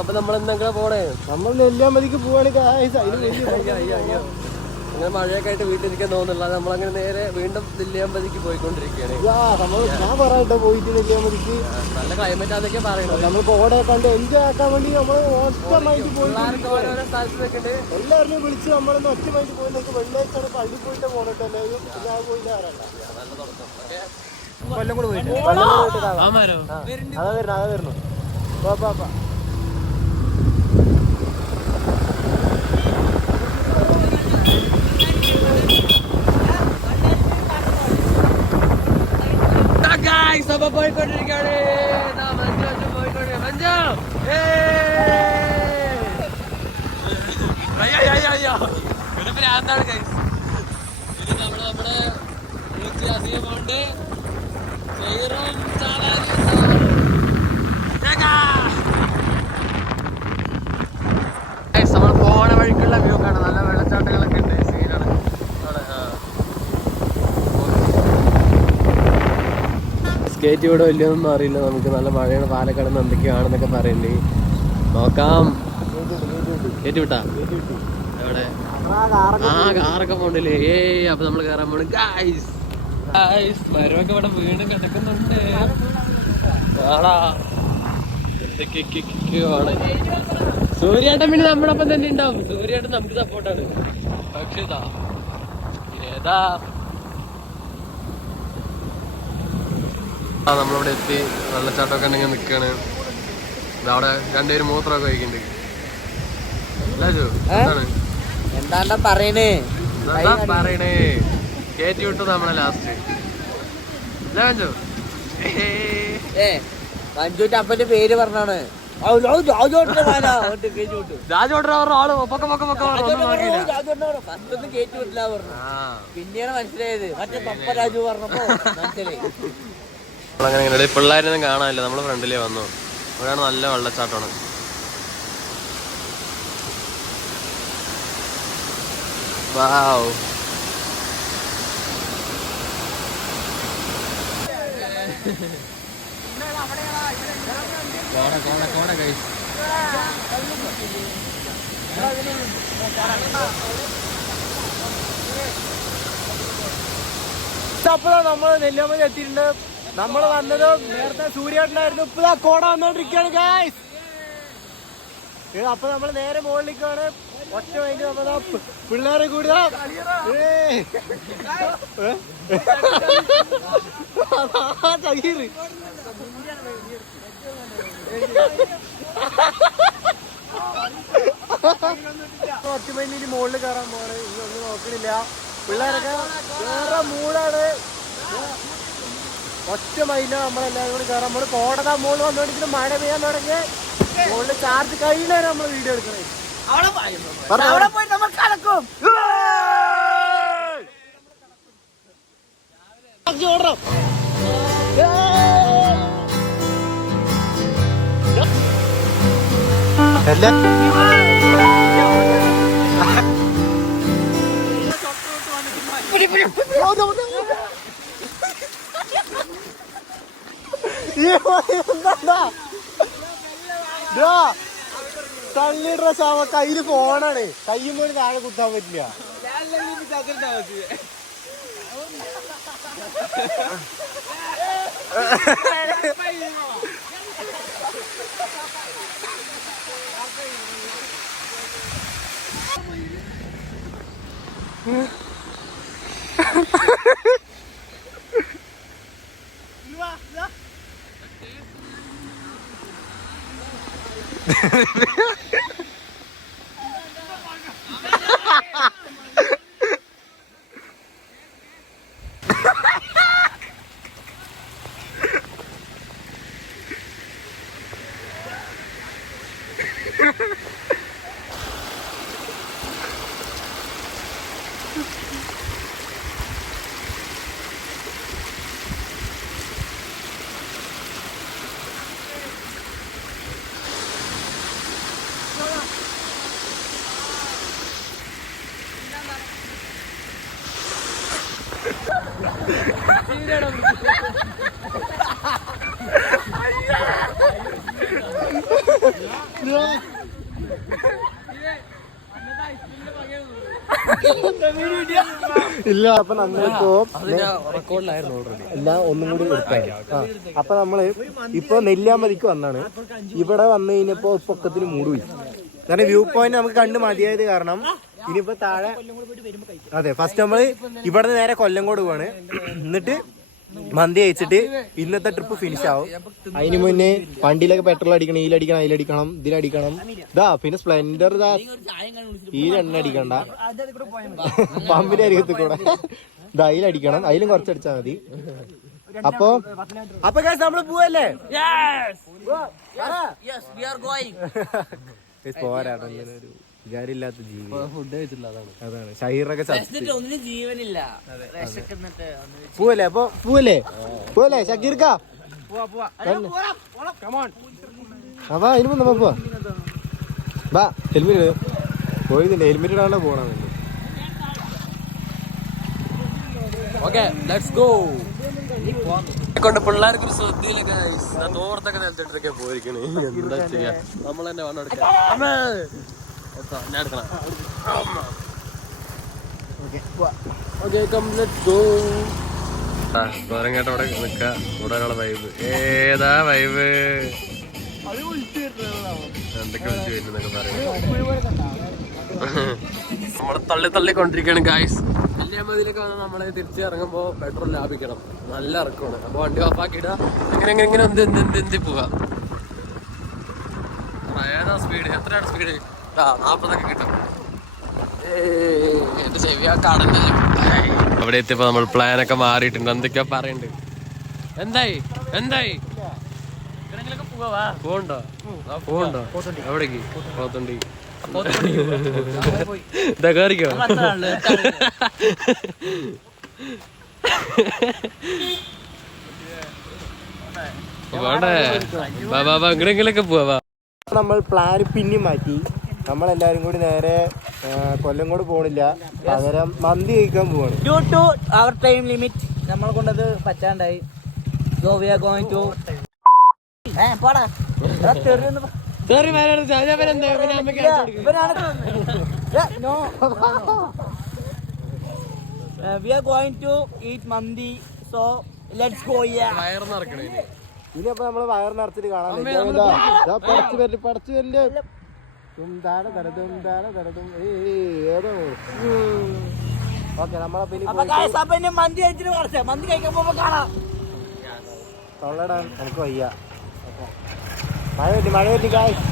അപ്പൊ നമ്മളെന്തെങ്കിലും പോണേ, നമ്മൾ നെല്ലിയാമ്പതിക്ക് പോവാണ് ഗായ്സ്. അങ്ങനെ മഴയൊക്കെ ആയിട്ട് വീട്ടിലിരിക്കാൻ തോന്നുന്നില്ല. നമ്മളങ്ങനെ നേരെ വീണ്ടും നെല്ലിയാമ്പതിക്ക് പോയിക്കൊണ്ടിരിക്കുകയാണ്. ഞാൻ പറയട്ടെ, പോയിട്ട് നെല്ലിയാമ്പതിക്ക് നല്ല ക്ലൈമറ്റ് അതൊക്കെ പറയുന്നത്. നമ്മൾ കോടയെ കണ്ട് എൻജോയ് ആക്കാൻ വേണ്ടി നമ്മൾ ഒറ്റമായിട്ട് പോയി ഓരോരോ സ്ഥലത്ത് നിൽക്കണ്ട്. എല്ലാവരെയും വിളിച്ച് നമ്മളൊന്ന് ഒറ്റമായിട്ട് പോയി നിൽക്കും. വെള്ളിയാഴ്ച പള്ളി പോയിട്ട് പോകട്ടെ എല്ലാവരും. ഞാൻ പോയില്ല ആരല്ല കൊല്ലം കൂടെ പോയിട്ട് അതാ വരുന്നു. പോയിക്കൊണ്ടിരിക്കുകയാണ്. ഒരു ഭ്രാന്താണ് ഗൈസ്. ഇത് നമ്മുടെ അധികം കൊണ്ട് നമ്മൾ പോണ വഴിക്കുള്ള വ്യൂ കാണാം. നല്ല വെള്ളച്ചാട്ടങ്ങളൊക്കെ ഉണ്ട്. സീനാണ്. സ്കേറ്റ് ഇവിടെ വലിയൊന്നും അറിയില്ല നമുക്ക്. നല്ല മഴയാണ്. പാലക്കാട് നിന്ന് എന്തൊക്കെയാണെന്നൊക്കെ പറയണ്ടേ. നോക്കാം. കയറ്റി വിട്ടാ എവിടെ? കാറൊക്കെ പോണ്ടില്ലേ? അപ്പൊ നമ്മള് കയറാൻ പോണു ഗൈസ്. മരമൊക്കെ ഇവിടെ വീണ്ടും കിടക്കുന്നുണ്ട്. സൂര്യേട്ടൻ പിന്നെ നമ്മളൊപ്പം തന്നെ ഉണ്ടാവും. സൂര്യേട്ടൻ നമുക്ക് സപ്പോർട്ടാണ്. പക്ഷേ ഏതാ നമ്മളിവിടെ എത്തി. വെള്ളച്ചാട്ടമൊക്കെ ഉണ്ടെങ്കിൽ നിൽക്കാണ്. അവിടെ രണ്ടുപേരും മൂത്രമൊക്കെ കഴിക്കുന്നുണ്ട്. എന്താ പറയണേ കേറ്റി വിട്ടു നമ്മളെ ലാസ്റ്റ്. മഞ്ജുന്റെ അപ്പന്റെ പേര് പറഞ്ഞാണ് പിന്നെയാണ് മനസ്സിലായത്. മറ്റേ പപ്പ രാജു പറഞ്ഞപ്പോ മനസ്സിലായി. നമ്മളങ്ങനെ പിള്ളേരൊന്നും കാണാനില്ല. നമ്മള് ഫ്രണ്ടിലേ വന്നു. ഇവിടെയാണ് നല്ല വെള്ളച്ചാട്ടമാണ്. വാവ്. കോട ഗൈസ്. അപ്പോഴാണ് നമ്മൾ നെല്ലിയാമ്പതി എത്തിയിട്ടുണ്ട്. നമ്മൾ വന്നത് നേരത്തെ സൂര്യേട്ടനായിരുന്നു. ഇപ്പൊ കോട വന്നോണ്ടിരിക്കുകയാണ് ഗൈസ്. അപ്പൊ നമ്മൾ നേരെ മുകളിലേക്കാണ്. ഒറ്റ വേണ്ടി നമ്മളാ പിള്ളേരെ കൂടി ഒറ്റമൈനിന് മുകളിൽ കയറാൻ പോവാണ്. ഇനി ഒന്നും നോക്കണില്ല. പിള്ളേരൊക്കെ വേറെ മൂടാണ്. ഒറ്റ മൈന നമ്മളെല്ലാവരും കൂടി കയറാൻ പോണ്. കോടതാ മുകളിൽ വന്നോണ്ടിരിക്കുന്ന മഴ പെയ്യാൻ തുടങ്ങി. മുകളിൽ ചാർജ് കഴിഞ്ഞാണ് നമ്മൾ വീഡിയോ എടുക്കണേ. അവിടെ പോയി നമ്മൾ കലക്കും. തള്ളിയിടുന്ന ശവ കയ്യില് ഫോണാണ്. കയ്യും പോലും താഴെ കുത്താൻ പറ്റില്ല. ഇല്ല. അപ്പൊ നമ്മളിപ്പോ റെക്കോർഡിലായിരുന്നു ഓൾറെഡി. എല്ലാം ഒന്നും കൂടി എടുക്കാം. അപ്പൊ നമ്മള് ഇപ്പൊ നെല്ലിയാമ്പതിക്ക് വന്നാണ്. ഇവിടെ വന്നു കഴിഞ്ഞപ്പോ പൊക്കത്തിന് മൂടുപോയി. കാരണം വ്യൂ പോയിന്റ് നമുക്ക് കണ്ട് മതിയായത് കാരണം ഇനിയിപ്പോ താഴെ. അതെ, ഫസ്റ്റ് നമ്മള് ഇവിടെ നേരെ കൊല്ലങ്കോട് പോവാണ്. എന്നിട്ട് മന്തി കഴിച്ചിട്ട് ഇന്നത്തെ ട്രിപ്പ് ഫിനിഷ് ആവും. അതിന് മുന്നേ വണ്ടിയിലൊക്കെ പെട്രോൾ അടിക്കണം, അതിലടിക്കണം, ഇതിലടിക്കണം. ഇതാ പിന്നെ സ്പ്ലെൻഡർ ഇതാ ഈ അടിക്കണ്ട, പമ്പിന്റെ അരികത്ത് കൂടെ ഇതാ അതിലടിക്കണം. അതിലും കുറച്ചടിച്ചാൽ മതി. അപ്പൊ നമ്മള് പോവല്ലേ? പോരാട്ടോ, ഒരു വിചാരില്ലാത്ത ജീവി. ഫുഡ് കഴിച്ചില്ല, അതാണ് ഷഹീറൊക്കെ ജീവനില്ല. പോവല്ലേ? അപ്പൊ പോവല്ലേ ഷക്കീർക്ക? അപ്പൊ അതിന് മുന്നേ പോവാ. ബാ, ഹെൽമെറ്റ് പോയില്ലേ? ഹെൽമെറ്റ് ഇടാണ്ട് പോണം. Okay, let's go. കൊണ്ട് പിള്ളേർക്ക് തോർത്തൊക്കെ നിലത്തിട്ടൊക്കെ പോയിരിക്കണേ. എന്താ ചെയ്യാ, നമ്മൾ തന്നെ വണ്ണം എടുക്കാം. ഞാൻ എടുക്കണം. കോരങ്ങാട്ടോടെ നിക്ക. കൂടെ ഒരാളെ വൈബ്. ഏതാ വൈബ്? എന്തൊക്കെ വിളിച്ചു വരുന്നൊക്കെ പറയും. നമ്മള് തള്ളിക്കൊണ്ടിരിക്കുകയാണ് ഗായ്സ്. നെല്ലിയാമ്പതിയിലൊക്കെ വന്ന് നമ്മള് തിരിച്ച് ഇറങ്ങുമ്പോ പെട്രോൾ ലാഭിക്കണം. നല്ല ഇറക്കമാണ്. അപ്പൊ വണ്ടി ഓഫാക്കിയിടുക. ഇങ്ങനെ എന്തി പോവാ. ഏതാ സ്പീഡ്? എത്രയാണ് സ്പീഡ്? 40 കിട്ടും. എന്റെ ചെവിയാ കാണുന്നില്ല. അവിടെ എത്തിയപ്പോ നമ്മൾ പ്ലാനൊക്കെ മാറിയിട്ടുണ്ട്. എന്തൊക്കെയാ പറയണ്ട്? എന്തായി പോണ്ടോ? എവിടേക്ക്? പോത്തുണ്ടി. ഇതാ കേറിക്കോ. വേണ്ടേ? ബാബാ എങ്ങനെങ്കിലൊക്കെ പോവാ. നമ്മൾ പ്ലാൻ പിന്നെ മാറ്റി. നമ്മളെല്ലാരും കൂടി നേരെ കൊല്ലങ്കോട് പോണില്ല, പകരം മന്തി കഴിക്കാൻ പോവാണ്. Due to our time limit നമ്മളെ കൊണ്ടത് പറ്റാണ്ടായി. So we are going to പോടാ. We are going to eat mandi, so let's go. വയറ് നിറക്കണേ. ഇനി അപ്പൊ നമ്മള് വയറ് നിറച്ചിട്ട് കാണാൻ പടച്ചു വരില്ലേ? ഓക്കെ, നമ്മളെ മന്തി കഴിച്ചിട്ട് മന്തി കഴിക്കാൻ പോകുമ്പോ കാണാം. തൊള്ളടാൻ നമുക്ക് വയ്യ. മഴ പറ്റി ഗായ്സ്.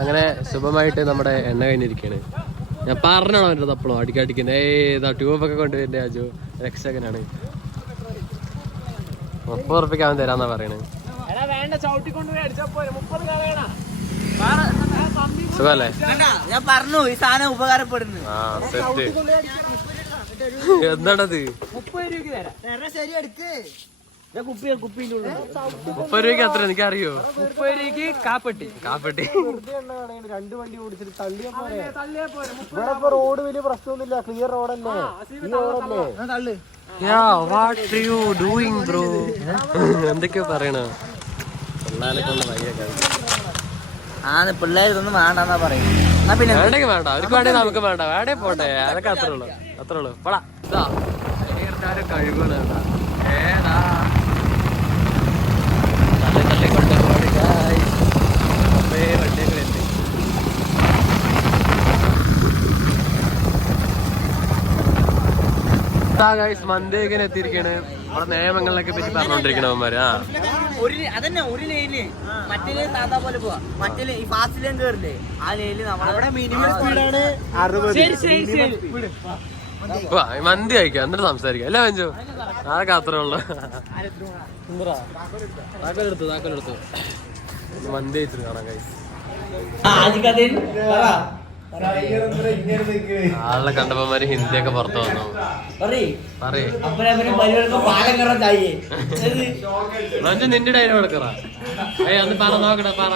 അങ്ങനെ ശുഭമായിട്ട് നമ്മുടെ എണ്ണ കഴിഞ്ഞിരിക്കുകയാണ്. ഞാൻ പറഞ്ഞാണോ അവൻ്റെ തപ്പളോ അടിക്കുന്നത്? ഏതാ ട്യൂബൊക്കെ കൊണ്ടുവരുന്നത്? അജു രക്ഷകനാണ്. 30 ഉറുപ്പിക അവൻ തരാന്നാ പറയണേ. സുഖല്ലേ? ഞാൻ പറഞ്ഞു ഈ സാധനം ഉപകാരപ്പെടുന്നു. ആ സെറ്റ്. എന്താണത്? 30 രൂപയ്ക്ക് തരാം. ശരി, എടുക്ക്. 30 രൂപയ്ക്ക് അത്ര എനിക്കറിയോ? 30 രൂപയ്ക്ക് കാപ്പട്ടി. 2 വണ്ടി ഓടിച്ചിട്ട് തള്ളിയാ പോരെ? ഇവിടെ ഇപ്പൊ റോഡ് വലിയ പ്രശ്നമൊന്നുമില്ല, ക്ലിയർ റോഡല്ലേ. ഈ റോഡല്ലേ? എന്തൊക്കെയോ പറയണ പിള്ളേരൊന്നും വേണ്ടെന്നാ പറയും. വേണ്ടെങ്കിൽ വേണ്ട, അവർക്ക് വേണ്ടെങ്കിൽ നമുക്ക് വേണ്ട. വേണ്ടേ പോട്ടെ, അതൊക്കെ അത്രേ ഉള്ളൂ. പോടാ. കഴിവുകൾ ഏതാ വണ്ടിയൊക്കെ വരുന്നത്. മന്തിയൊക്കെ എത്തിയിരിക്കാണ്. നമ്മളെ നിയമങ്ങളിലൊക്കെ പറ്റി പറഞ്ഞോണ്ടിരിക്കണവന്മാര്. അതന്നെ ഒരു ലൈന് മറ്റേ സാധാ പോലെ പോവാ. മറ്റേ ഈ ഫാസ്റ്റ് ലൈൻ കേറില്ലേ, ആ ലൈനില് നമ്മളവിടെ മിനിമം സ്പീഡാണ് 60. മന്തി കഴിക്കാം, എന്നിട്ട് സംസാരിക്കാം. അല്ല അഞ്ചു, അതൊക്കെ അത്രേ ഉള്ളു. താക്കലെടുത്തു മന്തി കഴിച്ചിട്ട് കാണാം ഗൈസ്. ആളെ കണ്ടപ്പോമാര് ഹിന്ദിയൊക്കെ പുറത്തു വന്നു. നിന്റെ ഡയലോഗ് എടുക്കറാ. അന്ന് പറ, നോക്കട്ടെ, പറ.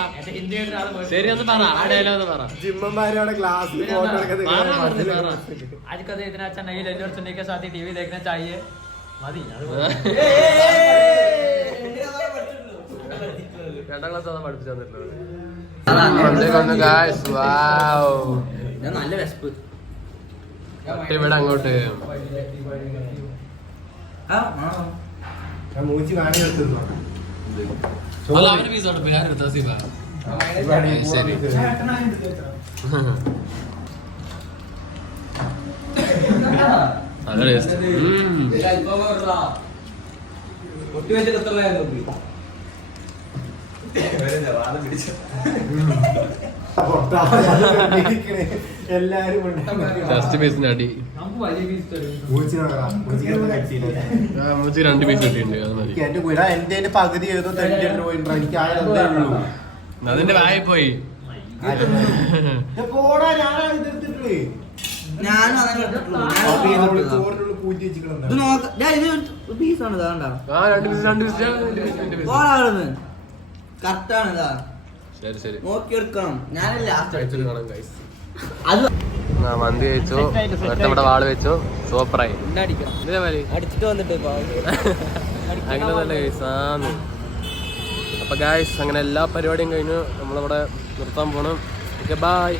ശരി, ഒന്ന് പറ. ആ ഡയലോഗ് ഒന്ന് പറ. ജിമ്മന്മാരോടെ ക്ലാസ് आज का इतना अच्छा नहीं, लल्लू और सुन्नी के साथ ही टीवी देखना चाहिए. मदी 2ാം ക്ലാസ് അതാ പഠിപ്പിച്ചു തന്നിട്ടുള്ളത് ഗായ്സ്. വാവ്, നല്ല വിശപ്പ്. ഇവിടെ അങ്ങോട്ട് മൂച്ചി വേണമെങ്കിൽ എടുത്തിരുന്നോ? അല്ല അവന്റെ പീസ് അവിടെ ഞാൻ എടുത്താ ശരി. നല്ല ടേസ്റ്റ്. എല്ലാരും ഫസ്റ്റ് പീസിന് അടി. മൂച്ചി 2 പീസ് കിട്ടിയിട്ടുണ്ട്. അത് മതി. എന്റെ പകുതി ഏതോ പോയിട്ടോ എനിക്ക് അതിന്റെ വായി പോയി. പോടാ, ഞാനാണ് ഇതെടുത്തിട്ടുള്ളത്. ഞാനും അതന്നെ എടുത്തിട്ടുള്ളൂ. ചോറിനുള്ള പൂജ വെച്ചിട്ടുണ്ടോ? ഇത് നോക്ക, ഇത് പീസാണ് ഇതാണ്ട. ആ 2 പീസ് കറക്റ്റാണ് ഇതാ. ശരി ശരി. നോക്കിയെടുക്കണം. ഞാനല്ല കഴിച്ചിട്ട് കാണാം ഗൈസ്. അത് മന്തി കഴിച്ചു, നമ്മുടെ വാള് വെച്ചു, സൂപ്പറായി. അടിച്ചിട്ട് വന്നിട്ട് അങ്ങനെ തന്നെ ഗൈസ്. ആന്ന് അപ്പൊ ഗൈസ് അങ്ങനെ എല്ലാ പരിപാടിയും കഴിഞ്ഞു നമ്മളിവിടെ നിർത്താൻ പോണം. Okay bye.